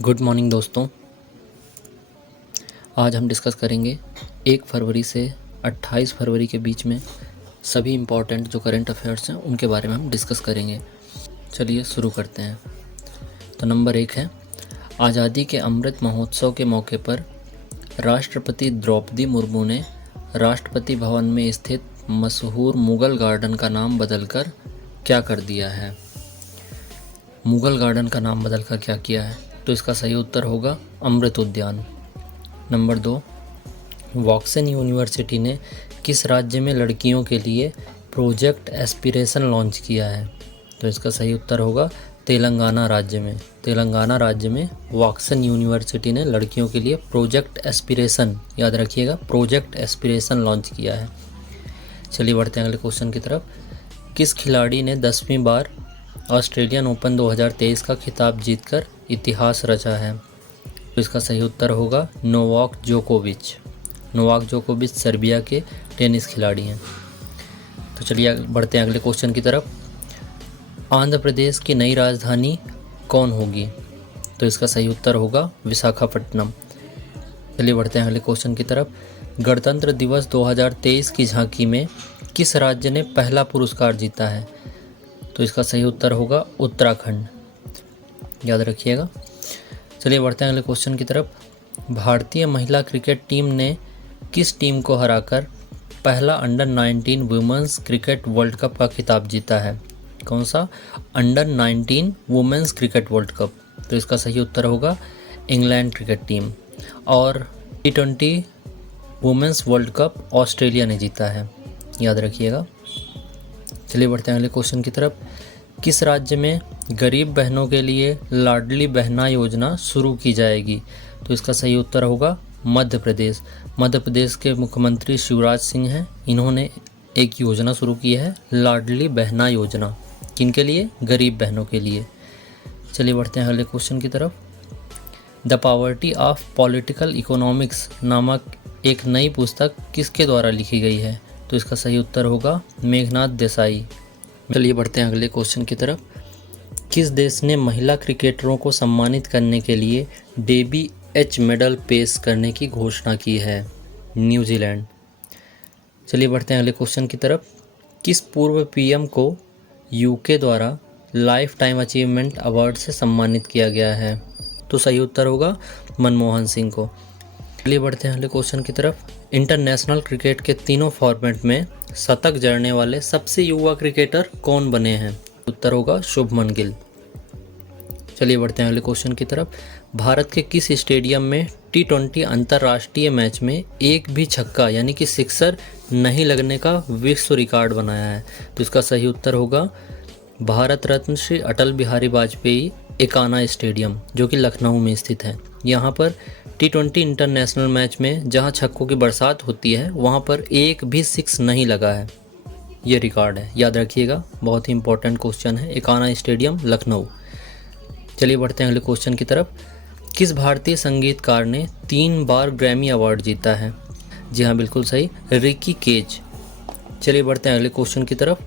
Good morning दोस्तों। आज हम डिस्कस करेंगे 1 फरवरी से 28 फरवरी के बीच में सभी इम्पॉर्टेंट जो करंट अफेयर्स हैं उनके बारे में हम डिस्कस करेंगे। चलिए शुरू करते हैं। तो नंबर 1 है, आज़ादी के अमृत महोत्सव के मौके पर राष्ट्रपति द्रौपदी मुर्मू ने राष्ट्रपति भवन में स्थित मशहूर मुगल गार्डन का नाम बदलकर क्या कर दिया है? मुगल गार्डन का नाम बदलकर क्या किया है? तो इसका सही उत्तर होगा अमृत उद्यान। नंबर 2, वॉक्सन यूनिवर्सिटी ने किस राज्य में लड़कियों के लिए प्रोजेक्ट एस्पिरेशन लॉन्च किया है? तो इसका सही उत्तर होगा तेलंगाना राज्य में। तेलंगाना राज्य में वॉक्सन यूनिवर्सिटी ने लड़कियों के लिए प्रोजेक्ट एस्पिरेशन, याद रखिएगा, प्रोजेक्ट एस्पिरेशन लॉन्च किया है। चलिए बढ़ते हैं अगले क्वेश्चन की तरफ। किस खिलाड़ी ने 10वीं बार ऑस्ट्रेलियन ओपन 2023 का खिताब जीतकर इतिहास रचा है? तो इसका सही उत्तर होगा नोवाक जोकोविच। नोवाक जोकोविच सर्बिया के टेनिस खिलाड़ी हैं। तो चलिए बढ़ते हैं अगले क्वेश्चन की तरफ। आंध्र प्रदेश की नई राजधानी कौन होगी? तो इसका सही उत्तर होगा विशाखापट्टनम। चलिए बढ़ते हैं अगले क्वेश्चन की तरफ। गणतंत्र दिवस 2023 की झांकी में किस राज्य ने पहला पुरस्कार जीता है? तो इसका सही उत्तर होगा उत्तराखंड, याद रखिएगा। चलिए बढ़ते हैं अगले क्वेश्चन की तरफ। भारतीय महिला क्रिकेट टीम ने किस टीम को हराकर पहला under 19 women's cricket world cup का खिताब जीता है? कौन सा? Under 19 women's cricket world cup. तो इसका सही उत्तर होगा इंग्लैंड क्रिकेट टीम। और T20 women's world cup Australia ने जीता है, याद रखिएगा। चलिए बढ़ते हैं अगले क्वेश्चन की तरफ। किस राज्य में गरीब बहनों के लिए लाडली बहना योजना शुरू की जाएगी? तो इसका सही उत्तर होगा मध्य प्रदेश। मध्य प्रदेश के मुख्यमंत्री शिवराज सिंह हैं। इन्होंने एक योजना शुरू की है, लाडली बहना योजना। किनके लिए? गरीब बहनों के लिए। चलिए बढ़ते हैं अगले क्वेश्चन की तरफ। The poverty of political economics नामक एक नई पुस्तक किसके द्वारा लिखी गई है? तो इसका सही उत्तर होगा मेघनाथ देसाई। चलिए बढ़ते हैं अगले क्वेश्चन की तरफ। किस देश ने महिला क्रिकेटरों को सम्मानित करने के लिए डेबी एच मेडल पेश करने की घोषणा की है? न्यूजीलैंड। चलिए बढ़ते हैं अगले क्वेश्चन की तरफ। किस पूर्व पीएम को यूके द्वारा लाइफ टाइम अचीवमेंट अवार्ड से सम्मानित किया गया है? तो सही उत्तर होगा मनमोहन सिंह को। चलिए बढ़ते हैं अगले क्वेश्चन की तरफ। इंटरनेशनल क्रिकेट के तीनों फॉर्मेट में शतक जड़ने वाले सबसे युवा क्रिकेटर कौन बने हैं? उत्तर होगा शुभमन गिल। चलिए बढ़ते हैं अगले क्वेश्चन की तरफ। भारत के किस स्टेडियम में T20 अंतर्राष्ट्रीय मैच में एक भी छक्का यानी कि सिक्सर नहीं लगने का विश्व रिकॉर्ड बनाया है? तो इसका सही उत्तर होगा भारत रत्न श्री अटल बिहारी वाजपेयी एकाना स्टेडियम, जो कि लखनऊ में स्थित है। यहाँ पर T20 इंटरनेशनल मैच में जहाँ छक्कों की बरसात होती है वहाँ पर एक भी सिक्स नहीं लगा है। ये रिकॉर्ड है, याद रखिएगा, बहुत ही इंपॉर्टेंट क्वेश्चन है। एकाना स्टेडियम, लखनऊ। चलिए बढ़ते हैं अगले क्वेश्चन की तरफ। किस भारतीय संगीतकार ने 3 बार ग्रैमी अवार्ड जीता है? जी हाँ, बिल्कुल सही, रिकी केज। चलिए बढ़ते हैं अगले क्वेश्चन की तरफ।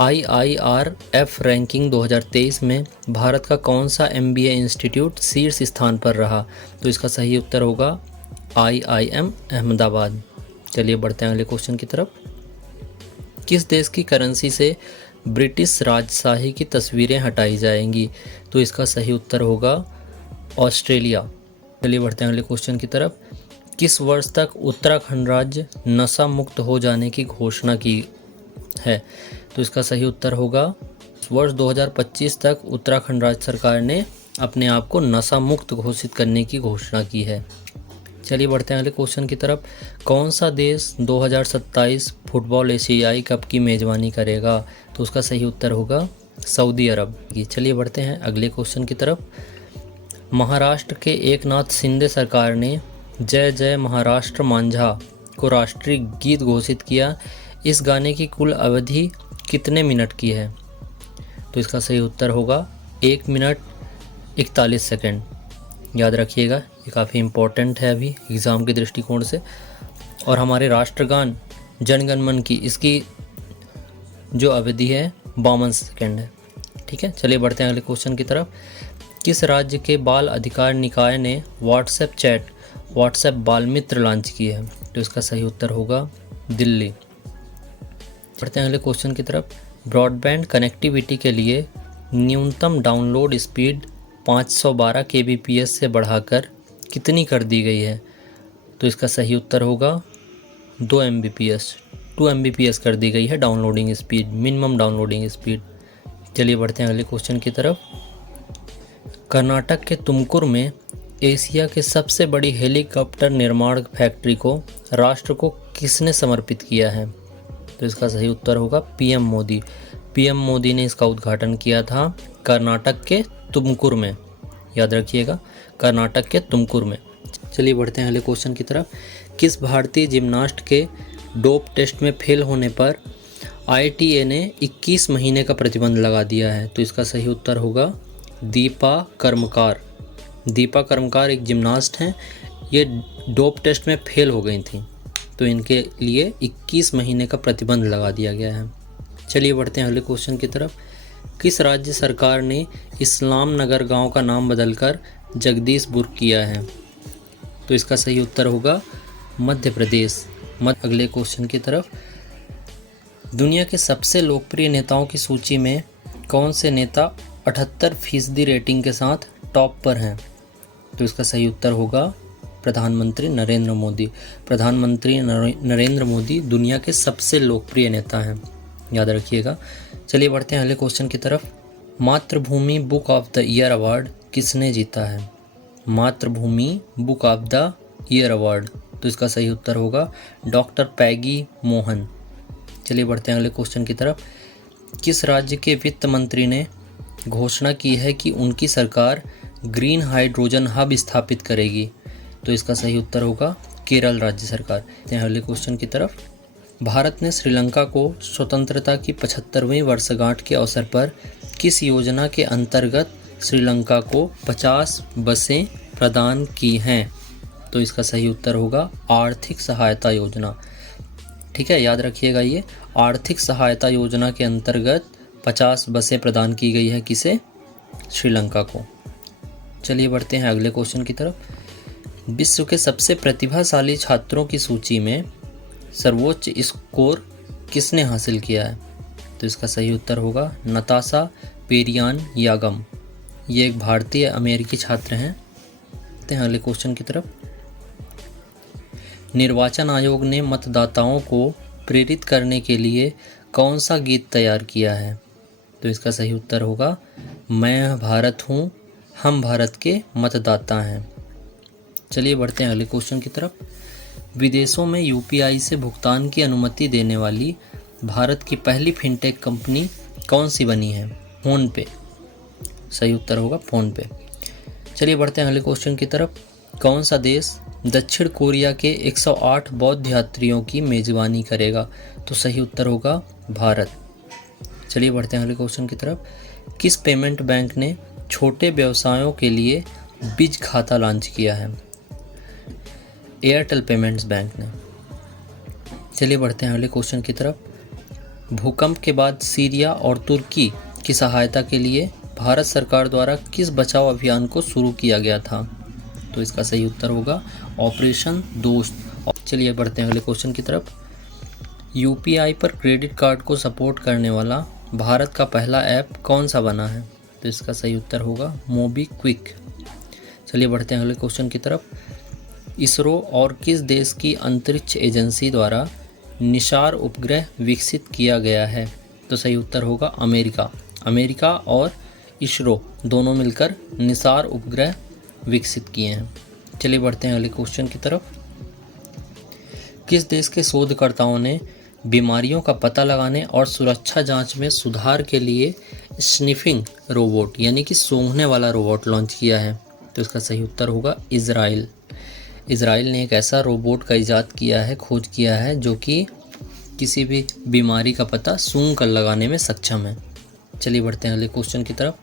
IIRF रैंकिंग 2023 में भारत का कौन सा MBA इंस्टीट्यूट शीर्ष स्थान पर रहा? तो इसका सही उत्तर होगा IIM अहमदाबाद। चलिए बढ़ते हैं अगले क्वेश्चन की तरफ। किस देश की करेंसी से ब्रिटिश राजशाही की तस्वीरें हटाई जाएंगी? तो इसका सही उत्तर होगा ऑस्ट्रेलिया। चलिए बढ़ते हैं अगले क्वेश्चन की तरफ। किस वर्ष तक उत्तराखंड राज्य नशा मुक्त हो जाने की घोषणा की है? तो इसका सही उत्तर होगा वर्ष 2025 तक उत्तराखंड राज्य सरकार ने अपने आप को नशा मुक्त घोषित करने की घोषणा की है। चलिए बढ़ते हैं अगले क्वेश्चन की तरफ। कौन सा देश 2027 फुटबॉल एशियाई कप की मेज़बानी करेगा? तो उसका सही उत्तर होगा सऊदी अरब। चलिए बढ़ते हैं अगले क्वेश्चन की तरफ। महाराष्ट्र के एकनाथ शिंदे सरकार ने जय जय महाराष्ट्र मांझा को राष्ट्रीय गीत घोषित किया। इस गाने की कुल अवधि कितने मिनट की है? तो इसका सही उत्तर होगा 1 मिनट 41 सेकंड। याद रखिएगा, ये काफ़ी इम्पोर्टेंट है अभी एग्ज़ाम के दृष्टिकोण से। और हमारे राष्ट्रगान जन गण मन की, इसकी जो अवधि है 52 सेकंड है। ठीक है, चलिए बढ़ते हैं अगले क्वेश्चन की तरफ। किस राज्य के बाल अधिकार निकाय ने व्हाट्सएप बाल मित्र लॉन्च की है? तो इसका सही उत्तर होगा दिल्ली। बढ़ते हैं अगले क्वेश्चन की तरफ। ब्रॉडबैंड कनेक्टिविटी के लिए न्यूनतम डाउनलोड स्पीड 512 kbps से बढ़ाकर कितनी कर दी गई है? तो इसका सही उत्तर होगा 2 Mbps कर दी गई है downloading speed, minimum downloading speed. चलिए बढ़ते हैं अगले क्वेश्चन की तरफ। कर्नाटक के तुमकुर में एशिया के सबसे बड़ी हेलीकॉप्टर निर्माण फैक्ट्री को राष्ट्र को किसने समर्पित किया है? तो इसका सही उत्तर होगा पीएम मोदी। पीएम मोदी ने इसका उद्घाटन किया था कर्नाटक के तुमकुर में, याद रखिएगा, कर्नाटक के तुमकुर में। चलिए बढ़ते हैं अगले क्वेश्चन की तरफ। किस भारतीय जिम्नास्ट के डोप टेस्ट में फेल होने पर आईटीए ने 21 महीने का प्रतिबंध लगा दिया है? तो इसका सही उत्तर होगा दीपा कर्मकार। दीपा कर्मकार एक जिम्नास्ट हैं, ये डोप टेस्ट में फेल हो गई थी, तो इनके लिए 21 महीने का प्रतिबंध लगा दिया गया है। चलिए बढ़ते हैं अगले क्वेश्चन की तरफ। किस राज्य सरकार ने इस्लाम नगर गांव का नाम बदलकर जगदीशपुर किया है? तो इसका सही उत्तर होगा मध्य प्रदेश। अगले क्वेश्चन की तरफ। दुनिया के सबसे लोकप्रिय नेताओं की सूची में कौन से नेता 78% रेटिंग के साथ टॉप पर हैं? तो इसका सही उत्तर होगा प्रधानमंत्री नरेंद्र मोदी। प्रधानमंत्री नरेंद्र मोदी दुनिया के सबसे लोकप्रिय नेता हैं, याद रखिएगा। चलिए बढ़ते हैं अगले क्वेश्चन की तरफ। मातृभूमि book of the year award किसने जीता है? मातृभूमि book of the year award, तो इसका सही उत्तर होगा डॉक्टर पैगी मोहन। चलिए बढ़ते हैं अगले क्वेश्चन की तरफ। किस राज्य के वित्त मंत्री ने घोषणा की है कि उनकी सरकार ग्रीन हाइड्रोजन हब स्थापित करेगी? तो इसका सही उत्तर होगा केरल राज्य सरकार। अगले क्वेश्चन की तरफ। भारत ने श्रीलंका को स्वतंत्रता की 75वीं वर्षगांठ के अवसर पर किस योजना के अंतर्गत श्रीलंका को 50 बसें प्रदान की हैं? तो इसका सही उत्तर होगा आर्थिक सहायता योजना। ठीक है, याद रखिएगा, ये आर्थिक सहायता योजना के अंतर्गत 50 बसें प्रदान की गई है किसे? श्रीलंका को। चलिए बढ़ते हैं अगले क्वेश्चन की तरफ। विश्व के सबसे प्रतिभाशाली छात्रों की सूची में सर्वोच्च स्कोर किसने हासिल किया है? तो इसका सही उत्तर होगा नताशा पेरियान यागम। ये एक भारतीय अमेरिकी छात्र हैं। अगले क्वेश्चन की तरफ। निर्वाचन आयोग ने मतदाताओं को प्रेरित करने के लिए कौन सा गीत तैयार किया है? तो इसका सही उत्तर होगा मैं भारत हूँ, हम भारत के मतदाता हैं। चलिए बढ़ते हैं अगले क्वेश्चन की तरफ। विदेशों में यूपीआई से भुगतान की अनुमति देने वाली भारत की पहली फिनटेक कंपनी कौन सी बनी है? फोन पे। सही उत्तर होगा फोन पे। चलिए बढ़ते हैं अगले क्वेश्चन की तरफ। कौन सा देश दक्षिण कोरिया के 108 बौद्ध यात्रियों की मेजबानी करेगा? तो सही उत्तर होगा भारत। चलिए बढ़ते हैं अगले क्वेश्चन की तरफ। किस पेमेंट बैंक ने छोटे व्यवसायों के लिए बीज खाता लॉन्च किया है? एयरटेल पेमेंट्स बैंक ने। चलिए बढ़ते हैं अगले क्वेश्चन की तरफ। भूकंप के बाद सीरिया और तुर्की की सहायता के लिए भारत सरकार द्वारा किस बचाव अभियान को शुरू किया गया था? तो इसका सही उत्तर होगा ऑपरेशन दोस्त। चलिए बढ़ते हैं अगले क्वेश्चन की तरफ। यूपीआई पर क्रेडिट कार्ड को सपोर्ट करने वाला भारत का पहला ऐप कौन सा बना है? तो इसका सही उत्तर होगा मोबीक्विक। चलिए बढ़ते हैं अगले क्वेश्चन की तरफ। इसरो और किस देश की अंतरिक्ष एजेंसी द्वारा निसार उपग्रह विकसित किया गया है? तो सही उत्तर होगा अमेरिका। अमेरिका और इसरो दोनों मिलकर निसार उपग्रह विकसित किए हैं। चलिए बढ़ते हैं अगले क्वेश्चन की तरफ। किस देश के शोधकर्ताओं ने बीमारियों का पता लगाने और सुरक्षा जांच में सुधार के लिए स्निफिंग रोबोट यानी कि सूंघने वाला रोबोट लॉन्च किया है? तो इसका सही उत्तर होगा इजराइल। इजराइल ने एक ऐसा रोबोट का इजाद किया है, खोज किया है, जो कि किसी भी बीमारी का पता सूंघ कर लगाने में सक्षम है। चलिए बढ़ते हैं अगले क्वेश्चन की तरफ।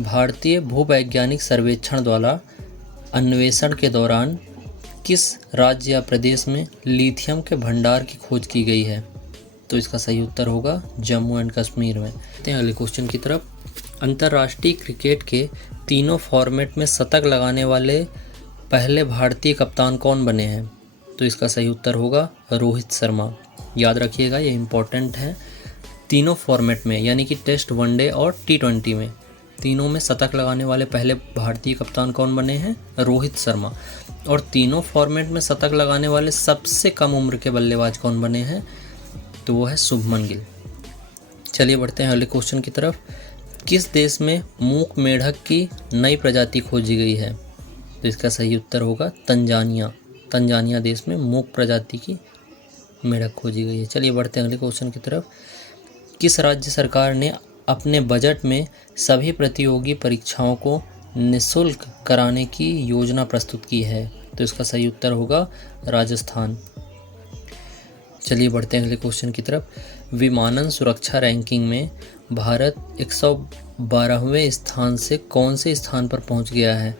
भारतीय भूवैज्ञानिक सर्वेक्षण द्वारा अन्वेषण के दौरान किस राज्य या प्रदेश में लिथियम के भंडार की खोज की गई है? तो इसका सही उत्तर होगा जम्मू एंड कश्मीर में। अगले क्वेश्चन की तरफ। अंतर्राष्ट्रीय क्रिकेट के तीनों फॉर्मेट में शतक लगाने वाले पहले भारतीय कप्तान कौन बने हैं? तो इसका सही उत्तर होगा रोहित शर्मा। याद रखिएगा, ये इम्पोर्टेंट है। तीनों फॉर्मेट में यानी कि टेस्ट, वनडे और T20 में तीनों में शतक लगाने वाले पहले भारतीय कप्तान कौन बने हैं? रोहित शर्मा। और तीनों फॉर्मेट में शतक लगाने वाले सबसे कम उम्र के बल्लेबाज कौन बने हैं? तो वो है शुभमन गिल। चलिए बढ़ते हैं अगले क्वेश्चन की तरफ। किस देश में मूक मेढक की नई प्रजाति खोजी गई है? तो इसका सही उत्तर होगा तंजानिया। तंजानिया देश में मूक प्रजाति की मेढक खोजी गई है। चलिए बढ़ते हैं अगले क्वेश्चन की तरफ। किस राज्य सरकार ने अपने बजट में सभी प्रतियोगी परीक्षाओं को निःशुल्क कराने की योजना प्रस्तुत की है? तो इसका सही उत्तर होगा राजस्थान। चलिए बढ़ते हैं अगले क्वेश्चन की तरफ। विमानन सुरक्षा रैंकिंग में भारत 112वें स्थान से कौन से स्थान पर पहुंच गया है?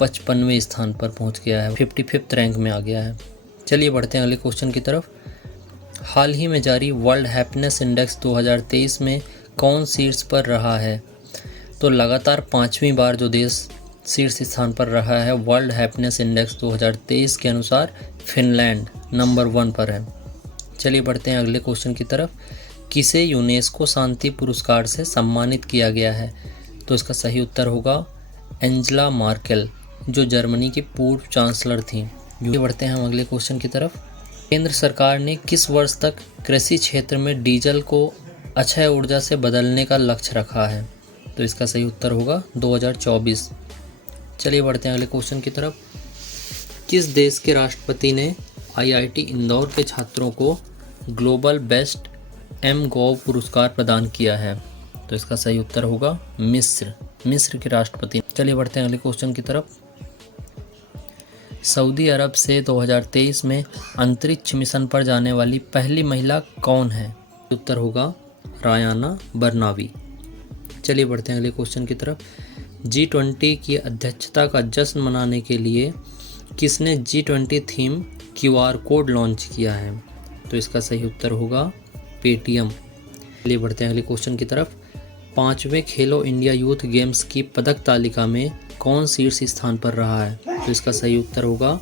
55वें स्थान पर पहुंच गया है, 55th रैंक में आ गया है। चलिए बढ़ते हैं अगले क्वेश्चन की तरफ। हाल ही में जारी वर्ल्ड हैप्पीनेस इंडेक्स 2023 में कौन शीर्ष पर रहा है? तो लगातार 5वीं बार जो देश शीर्ष स्थान पर रहा है वर्ल्ड हैप्पीनेस इंडेक्स 2023 के अनुसार फिनलैंड नंबर 1 पर है। चलिए बढ़ते हैं अगले क्वेश्चन की तरफ। किसे यूनेस्को शांति पुरस्कार से सम्मानित किया गया है? तो इसका सही उत्तर होगा एंजेला मार्केल, जो जर्मनी की पूर्व चांसलर थी। आगे बढ़ते हैं हम अगले क्वेश्चन की तरफ। केंद्र सरकार ने किस वर्ष तक कृषि क्षेत्र में डीजल को अक्षय ऊर्जा से बदलने का लक्ष्य रखा है? तो इसका सही उत्तर होगा 2024। चलिए बढ़ते हैं अगले क्वेश्चन की तरफ। किस देश के राष्ट्रपति ने IIT इंदौर के छात्रों को ग्लोबल बेस्ट mGov पुरस्कार प्रदान किया है? तो इसका सही उत्तर होगा मिस्र के राष्ट्रपति। चलिए बढ़ते हैं अगले क्वेश्चन की तरफ। सऊदी अरब से 2023 में अंतरिक्ष मिशन पर जाने वाली पहली महिला कौन है? उत्तर होगा रायाना बरनावी। चलिए बढ़ते हैं अगले क्वेश्चन की तरफ। G20 की अध्यक्षता का जश्न मनाने के लिए किसने G20 theme QR code launch किया है? तो इसका सही उत्तर होगा पेटीएम। चलिए बढ़ते हैं अगले क्वेश्चन की तरफ। 5वें खेलो इंडिया यूथ गेम्स की पदक तालिका में कौन शीर्ष स्थान पर रहा है? तो इसका सही उत्तर होगा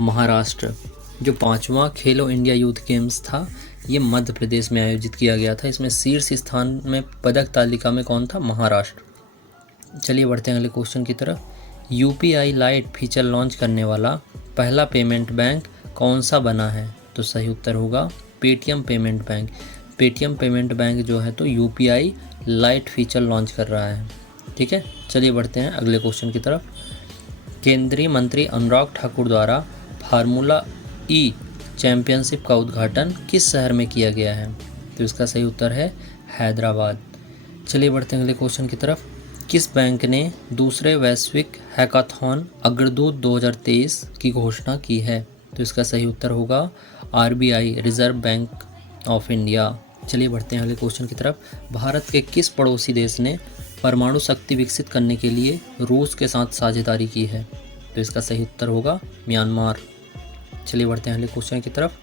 महाराष्ट्र। जो 5वां खेलो इंडिया यूथ गेम्स था ये मध्य प्रदेश में आयोजित किया गया था। इसमें शीर्ष स्थान में पदक तालिका में कौन था? महाराष्ट्र। चलिए बढ़ते हैं अगले क्वेश्चन की तरफ। UPI लाइट फीचर लॉन्च करने वाला पहला पेमेंट बैंक कौन सा बना है? तो सही उत्तर होगा Paytm payment bank. Paytm payment bank जो है तो UPI लाइट फीचर लॉन्च कर रहा है। ठीक है, चलिए बढ़ते हैं अगले क्वेश्चन की तरफ। केंद्रीय मंत्री अनुराग ठाकुर द्वारा फार्मूला E चैंपियनशिप का उद्घाटन किस शहर में किया गया है? तो इसका सही उत्तर है हैदराबाद। चलिए बढ़ते हैं अगले क्वेश्चन की तरफ। किस बैंक ने दूसरे वैश्विक हैकाथॉन अग्रदूत 2023 की घोषणा की है? तो इसका सही उत्तर होगा RBI, reserve bank of India. चलिए बढ़ते हैं अगले क्वेश्चन की तरफ। भारत के किस पड़ोसी देश ने परमाणु शक्ति विकसित करने के लिए रूस के साथ साझेदारी की है? तो इसका सही उत्तर होगा म्यांमार। चलिए बढ़ते हैं अगले क्वेश्चन की तरफ।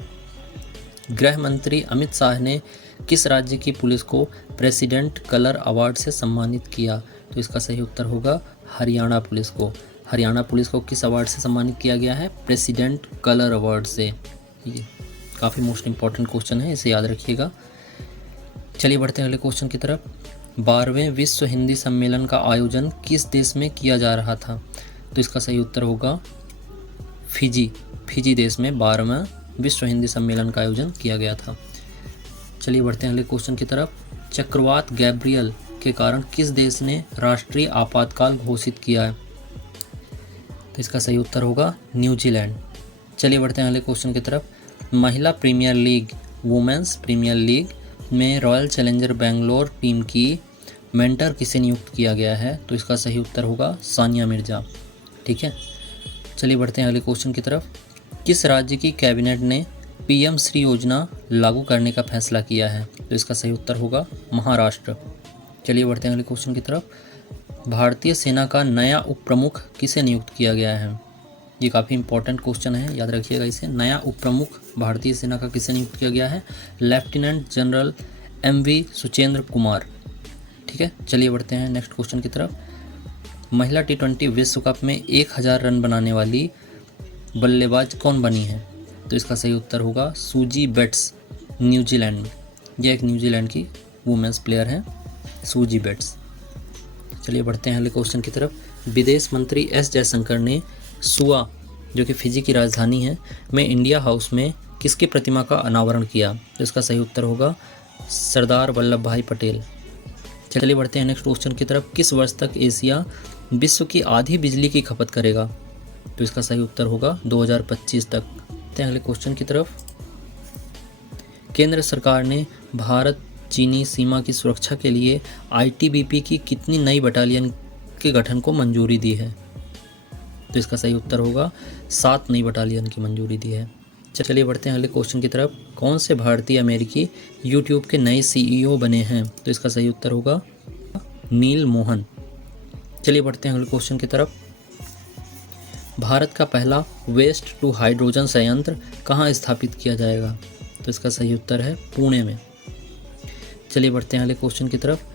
गृह मंत्री अमित शाह ने किस राज्य की पुलिस को प्रेसिडेंट कलर अवार्ड से सम्मानित किया? तो इसका सही उत्तर होगा हरियाणा पुलिस को। हरियाणा पुलिस को किस अवार्ड से सम्मानित किया गया है? प्रेसिडेंट कलर अवार्ड से। ये काफ़ी मोस्ट इंपॉर्टेंट क्वेश्चन है, इसे याद रखिएगा। चलिए बढ़ते हैं अगले क्वेश्चन की तरफ। 12वें विश्व हिंदी सम्मेलन का आयोजन किस देश में किया जा रहा था? तो इसका सही उत्तर होगा फिजी देश में 12वां विश्व हिंदी सम्मेलन का आयोजन किया गया था। चलिए बढ़ते हैं अगले क्वेश्चन की तरफ। चक्रवात गैब्रियल के कारण किस देश ने राष्ट्रीय आपातकाल घोषित किया है? तो इसका सही उत्तर होगा न्यूजीलैंड। चलिए बढ़ते हैं अगले क्वेश्चन की तरफ। महिला Premier League, Women's Premier League में रॉयल चैलेंजर बेंगलोर टीम की मेंटर किसे नियुक्त किया गया है? तो इसका सही उत्तर होगा सानिया मिर्जा। ठीक है, चलिए बढ़ते हैं अगले क्वेश्चन की तरफ। किस राज्य की कैबिनेट ने PM श्री योजना लागू करने का फैसला किया है? तो इसका सही उत्तर होगा महाराष्ट्र। चलिए बढ़ते हैं अगले क्वेश्चन की तरफ। भारतीय सेना का नया उप प्रमुख किसे नियुक्त किया गया है? ये काफ़ी इंपॉर्टेंट क्वेश्चन है, याद रखिएगा इसे। नया उप प्रमुख भारतीय सेना का किसे नियुक्त किया गया है? Lieutenant general MV Suchendra Kumar. ठीक है, चलिए बढ़ते हैं नेक्स्ट क्वेश्चन की तरफ। महिला T20 विश्व कप में 1000 रन बनाने वाली बल्लेबाज कौन बनी है? तो इसका सही उत्तर होगा सूजी बेट्स, न्यूजीलैंड में। यह एक न्यूजीलैंड की वुमेंस प्लेयर है, सूजी बेट्स। चलिए बढ़ते हैं अगले क्वेश्चन की तरफ। विदेश मंत्री एस जयशंकर ने सुआ, जो कि फिजी की राजधानी है, में इंडिया हाउस में किसकी प्रतिमा का अनावरण किया? तो इसका सही उत्तर होगा सरदार वल्लभ भाई पटेल। चलिए बढ़ते हैं नेक्स्ट क्वेश्चन की तरफ। किस वर्ष तक एशिया विश्व की आधी बिजली की खपत करेगा? तो इसका सही उत्तर होगा 2025 तक। अगले क्वेश्चन की तरफ। केंद्र सरकार ने भारत चीनी सीमा की सुरक्षा के लिए ITBP की कितनी नई बटालियन के गठन को मंजूरी दी है? तो इसका सही उत्तर होगा 7 नई बटालियन की मंजूरी दी है। चलिए बढ़ते हैं अगले क्वेश्चन की तरफ। कौन से भारतीय अमेरिकी यूट्यूब के नए CEO बने हैं? तो इसका सही उत्तर होगा नील मोहन। चलिए बढ़ते हैं अगले क्वेश्चन की तरफ। भारत का पहला वेस्ट टू हाइड्रोजन संयंत्र कहाँ स्थापित किया जाएगा? तो इसका सही उत्तर है पुणे में। चलिए बढ़ते हैं अगले क्वेश्चन की तरफ।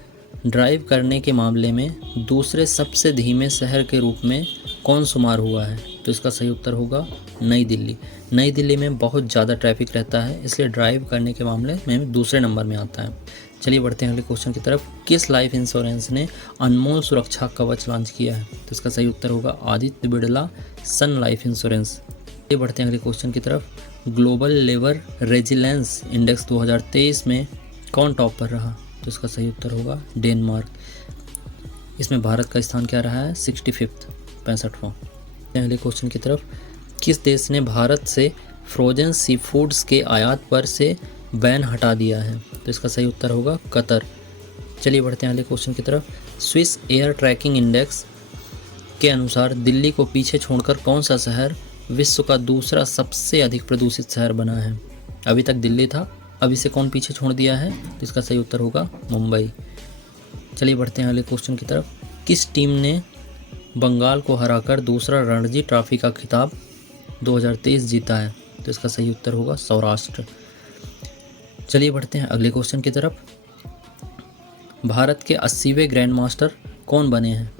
ड्राइव करने के मामले में दूसरे सबसे धीमे शहर के रूप में कौन शुमार हुआ है? तो इसका सही उत्तर होगा नई दिल्ली। नई दिल्ली में बहुत ज़्यादा ट्रैफिक रहता है, इसलिए ड्राइव करने के मामले में दूसरे नंबर में आता है। चलिए बढ़ते हैं अगले क्वेश्चन की तरफ। किस लाइफ इंश्योरेंस ने अनमोल सुरक्षा कवच लॉन्च किया है? तो इसका सही उत्तर होगा आदित्य बिड़ला सन लाइफ इंश्योरेंस। चलिए बढ़ते हैं अगले क्वेश्चन की तरफ। ग्लोबल लेबर रेजिलेंस इंडेक्स 2023 में कौन टॉप पर रहा? तो इसका सही उत्तर होगा डेनमार्क। इसमें भारत का स्थान क्या रहा है? 65वां, 65वां। अगले क्वेश्चन की तरफ। किस देश ने भारत से फ्रोजन सी फूड्स के आयात पर से बैन हटा दिया है? तो इसका सही उत्तर होगा कतर। चलिए बढ़ते हैं अगले क्वेश्चन की तरफ। स्विस एयर ट्रैकिंग इंडेक्स के अनुसार दिल्ली को पीछे छोड़कर कौन सा शहर विश्व का दूसरा सबसे अधिक प्रदूषित शहर बना है? अभी तक दिल्ली था, अब इसे कौन पीछे छोड़ दिया है? तो इसका सही उत्तर होगा मुंबई। चलिए बढ़ते हैं अगले क्वेश्चन की तरफ। किस टीम ने बंगाल को हराकर दूसरा रणजी ट्रॉफी का खिताब 2023 जीता है? तो इसका सही उत्तर होगा सौराष्ट्र। चलिए बढ़ते हैं अगले क्वेश्चन की तरफ। भारत के 80वें ग्रैंड मास्टर कौन बने हैं?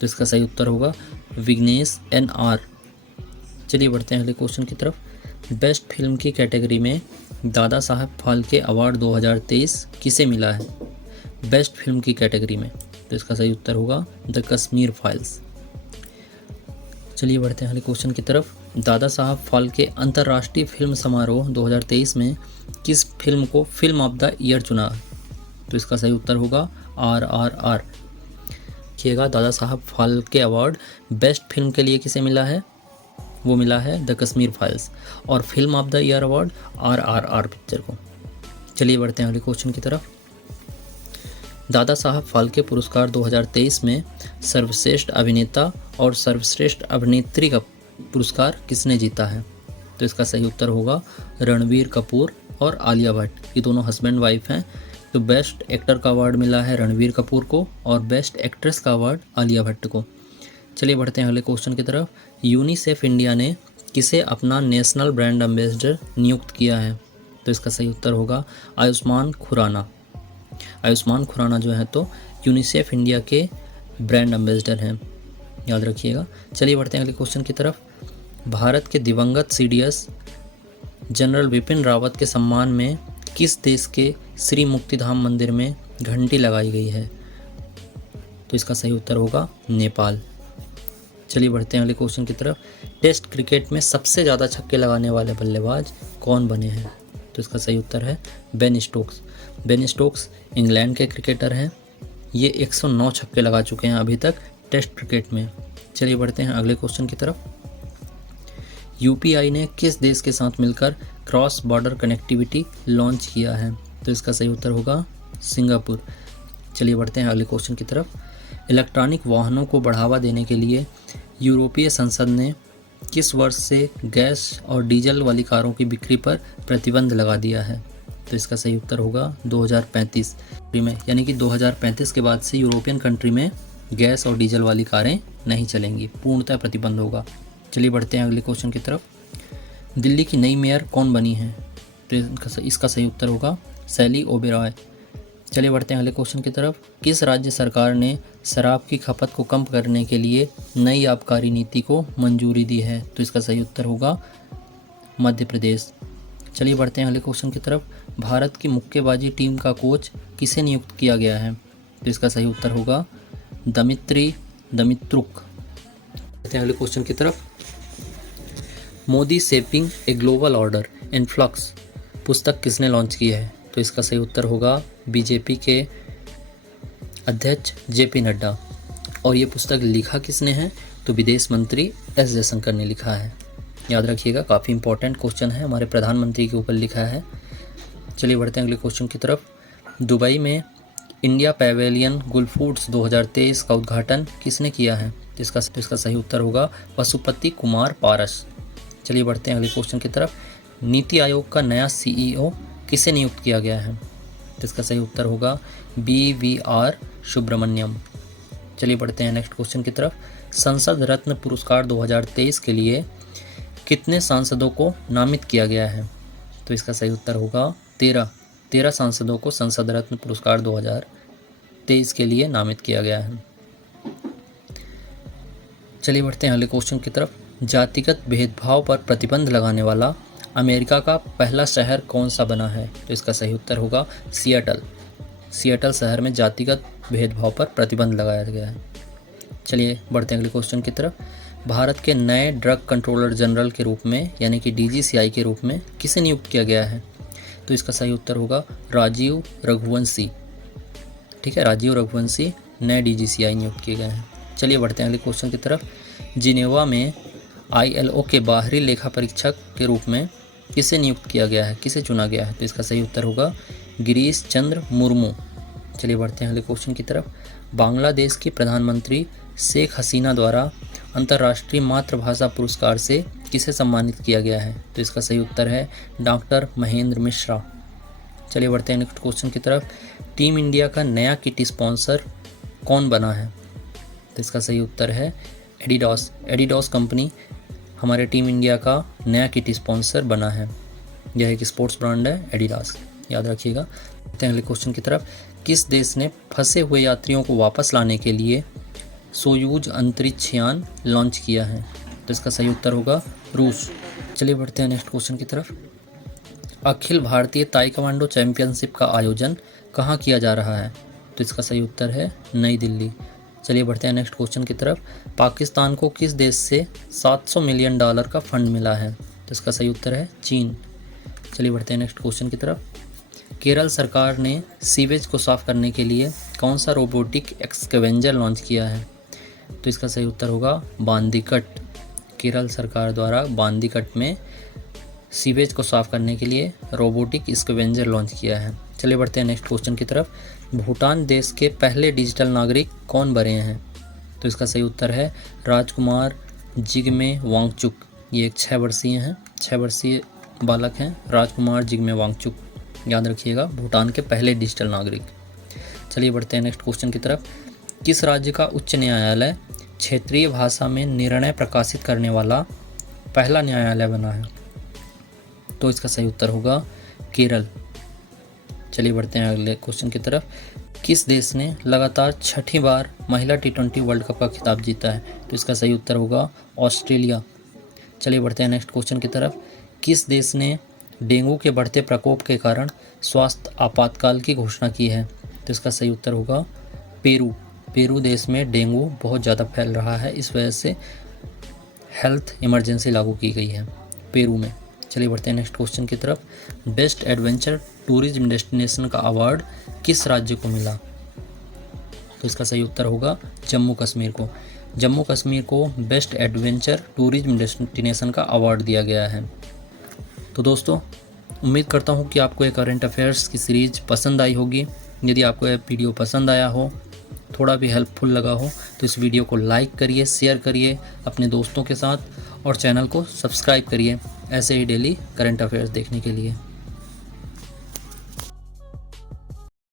तो इसका सही उत्तर होगा विघ्नेश NR। चलिए बढ़ते हैं अगले क्वेश्चन की तरफ। बेस्ट फिल्म की कैटेगरी में दादा साहब फाल्के अवार्ड 2023 किसे मिला है? बेस्ट फिल्म की कैटेगरी में, तो इसका सही उत्तर होगा द कश्मीर फाइल्स। चलिए बढ़ते हैं अगले क्वेश्चन की तरफ। दादा साहब फाल्के अंतर्राष्ट्रीय फिल्म समारोह 2023 में किस फिल्म को फिल्म ऑफ द ईयर चुना? तो इसका सही उत्तर होगा RRR। देखिएगा, Dada Saheb Phalke award best film के लिए किसे मिला है? वो मिला है द कश्मीर फाइल्स, और film of the year award RRR picture को। चलिए बढ़ते हैं अगले क्वेश्चन की तरफ। दादा साहब फाल्के पुरस्कार 2023 में सर्वश्रेष्ठ अभिनेता और सर्वश्रेष्ठ अभिनेत्री का पुरस्कार किसने जीता है? तो इसका सही उत्तर होगा रणबीर कपूर और आलिया भट्ट। ये दोनों हस्बैंड वाइफ हैं। तो बेस्ट एक्टर का अवार्ड मिला है रणबीर कपूर को और बेस्ट एक्ट्रेस का अवार्ड आलिया भट्ट को। चलिए बढ़ते हैं अगले क्वेश्चन की तरफ। यूनिसेफ इंडिया ने किसे अपना नेशनल ब्रांड एम्बेसडर नियुक्त किया है? तो इसका सही उत्तर होगा आयुष्मान खुराना। आयुष्मान खुराना जो है तो यूनिसेफ इंडिया के ब्रांड एम्बेसडर हैं, याद रखिएगा। चलिए बढ़ते हैं अगले क्वेश्चन की तरफ। भारत के दिवंगत CDS जनरल बिपिन रावत के सम्मान में किस देश के श्री मुक्तिधाम मंदिर में घंटी लगाई गई है? तो इसका सही उत्तर होगा नेपाल। चलिए बढ़ते हैं अगले क्वेश्चन की तरफ। टेस्ट क्रिकेट में सबसे ज़्यादा छक्के लगाने वाले बल्लेबाज कौन बने हैं? तो इसका सही उत्तर है Ben Stokes. Ben Stokes England के क्रिकेटर हैं। ये 109 छक्के लगा चुके हैं अभी तक टेस्ट क्रिकेट में। चलिए बढ़ते हैं अगले क्वेश्चन की तरफ। UPI ने किस देश के साथ मिलकर क्रॉस बॉर्डर कनेक्टिविटी लॉन्च किया है? तो इसका सही उत्तर होगा सिंगापुर। चलिए बढ़ते हैं अगले क्वेश्चन की तरफ। इलेक्ट्रॉनिक वाहनों को बढ़ावा देने के लिए यूरोपीय संसद ने किस वर्ष से गैस और डीजल वाली कारों की बिक्री पर प्रतिबंध लगा दिया है? तो इसका सही उत्तर होगा 2035 में, यानी कि 2035 के बाद से यूरोपियन कंट्री में गैस और डीजल वाली कारें नहीं चलेंगी, पूर्णतः प्रतिबंध होगा। चलिए बढ़ते हैं अगले क्वेश्चन की तरफ। दिल्ली की नई मेयर कौन बनी है? तो इसका सही उत्तर होगा शैली ओबेरॉय। चलिए बढ़ते हैं अगले क्वेश्चन की तरफ। किस राज्य सरकार ने शराब की खपत को कम करने के लिए नई आबकारी नीति को मंजूरी दी है? तो इसका सही उत्तर होगा मध्य प्रदेश। चलिए बढ़ते हैं अगले क्वेश्चन की तरफ। भारत की मुक्केबाजी टीम का कोच किसे नियुक्त किया गया है? तो इसका सही उत्तर होगा दमित्री दमित्रुक। बढ़ते हैं अगले क्वेश्चन की तरफ। Modi shaping a global order in flux पुस्तक किसने लॉन्च की है? तो इसका सही उत्तर होगा बीजेपी के अध्यक्ष जेपी नड्डा। और ये पुस्तक लिखा किसने है? तो विदेश मंत्री एस जयशंकर ने लिखा है। याद रखिएगा, काफ़ी इंपॉर्टेंट क्वेश्चन है, हमारे प्रधानमंत्री के ऊपर लिखा है। चलिए बढ़ते हैं अगले क्वेश्चन की तरफ। दुबई में इंडिया पैवेलियन गुलफूड्स 2023 का उद्घाटन किसने किया है? तो इसका सही उत्तर होगा पशुपति कुमार पारस। चलिए बढ़ते हैं अगले क्वेश्चन की तरफ। नीति आयोग का नया सीईओ किसे नियुक्त किया गया है? तो इसका सही उत्तर होगा BVR सुब्रमण्यम। चलिए बढ़ते हैं नेक्स्ट क्वेश्चन की तरफ। संसद रत्न पुरस्कार 2023 के लिए कितने सांसदों को नामित किया गया है? तो इसका सही उत्तर होगा 13 सांसदों को संसद रत्न पुरस्कार 2023 के लिए नामित किया गया है। चलिए बढ़ते हैं अगले क्वेश्चन की तरफ। जातिगत भेदभाव पर प्रतिबंध लगाने वाला अमेरिका का पहला शहर कौन सा बना है? तो इसका सही उत्तर होगा सियाटल। सियाटल शहर में जातिगत भेदभाव पर प्रतिबंध लगाया गया है। चलिए बढ़ते हैं अगले क्वेश्चन की तरफ। भारत के नए ड्रग कंट्रोलर जनरल के रूप में यानी कि DGCI के रूप में किसे नियुक्त किया गया है? तो इसका सही उत्तर होगा राजीव रघुवंशी। ठीक है, राजीव रघुवंशी नए DGCI नियुक्त किए गए हैं। चलिए बढ़ते हैं अगले क्वेश्चन की तरफ। जिनेवा में ILO के बाहरी लेखा परीक्षक के रूप में किसे नियुक्त किया गया है, किसे चुना गया है? तो इसका सही उत्तर होगा गिरीश चंद्र मुर्मू। चलिए बढ़ते हैं अगले क्वेश्चन की तरफ। बांग्लादेश की प्रधानमंत्री शेख हसीना द्वारा अंतर्राष्ट्रीय मातृभाषा पुरस्कार से किसे सम्मानित किया गया है? तो इसका सही उत्तर है डॉक्टर महेंद्र मिश्रा। चलिए बढ़ते हैं नेक्स्ट क्वेश्चन की तरफ। टीम इंडिया का नया किट स्पॉन्सर कौन बना है? तो इसका सही उत्तर है एडिडास। एडिडास कंपनी हमारे टीम इंडिया का नया किट स्पॉन्सर बना है। यह एक स्पोर्ट्स ब्रांड है एडिडास, याद रखिएगा। अगले क्वेश्चन की तरफ। किस देश ने फंसे हुए यात्रियों को वापस लाने के लिए सोयूज अंतरिक्ष यान लॉन्च किया है? तो इसका सही उत्तर होगा रूस। चलिए बढ़ते हैं नेक्स्ट क्वेश्चन की तरफ। अखिल भारतीय ताइक्वांडो चैंपियनशिप का आयोजन कहाँ किया जा रहा है? तो इसका सही उत्तर है नई दिल्ली। चलिए बढ़ते हैं नेक्स्ट क्वेश्चन की तरफ। पाकिस्तान को किस देश से $700 मिलियन का फंड मिला है? तो इसका सही उत्तर है चीन। चलिए बढ़ते हैं नेक्स्ट क्वेश्चन की तरफ। केरल सरकार ने सीवेज को साफ करने के लिए कौन सा रोबोटिक एक्सकवेंजर लॉन्च किया है? तो इसका सही उत्तर होगा बांदीकट। केरल सरकार द्वारा बांदीकट में सीवेज को साफ करने के लिए रोबोटिक एक्सकवेंजर लॉन्च किया है। चलिए बढ़ते हैं नेक्स्ट क्वेश्चन की तरफ। भूटान देश के पहले डिजिटल नागरिक कौन बने हैं? तो इसका सही उत्तर है राजकुमार जिग्मे वांगचुक। ये एक 6 वर्षीय बालक हैं, राजकुमार जिग्मे वांगचुक। याद रखिएगा, भूटान के पहले डिजिटल नागरिक। चलिए बढ़ते हैं नेक्स्ट क्वेश्चन की तरफ। किस राज्य का उच्च न्यायालय क्षेत्रीय भाषा में निर्णय प्रकाशित करने वाला पहला न्यायालय बना है? तो इसका सही उत्तर होगा केरल। चलिए बढ़ते हैं अगले क्वेश्चन की तरफ। किस देश ने लगातार 6ठी बार महिला T20 वर्ल्ड कप का खिताब जीता है? तो इसका सही उत्तर होगा ऑस्ट्रेलिया। चलिए बढ़ते हैं नेक्स्ट क्वेश्चन की तरफ। किस देश ने डेंगू के बढ़ते प्रकोप के कारण स्वास्थ्य आपातकाल की घोषणा की है? तो इसका सही उत्तर होगा पेरू। पेरू देश में डेंगू बहुत ज़्यादा फैल रहा है, इस वजह से हेल्थ इमरजेंसी लागू की गई है पेरू में। चलिए बढ़ते हैं नेक्स्ट क्वेश्चन की तरफ। बेस्ट एडवेंचर टूरिज्म डेस्टिनेशन का अवार्ड किस राज्य को मिला? तो इसका सही उत्तर होगा जम्मू कश्मीर को। जम्मू कश्मीर को बेस्ट एडवेंचर टूरिज्म डेस्टिनेशन का अवार्ड दिया गया है। तो दोस्तों, उम्मीद करता हूँ कि आपको ये करंट अफेयर्स की सीरीज़ पसंद आई होगी। यदि आपको यह वीडियो पसंद आया हो, थोड़ा भी हेल्पफुल लगा हो, तो इस वीडियो को लाइक करिए, शेयर करिए अपने दोस्तों के साथ और चैनल को सब्सक्राइब करिए ऐसे ही डेली करंट अफेयर्स देखने के लिए।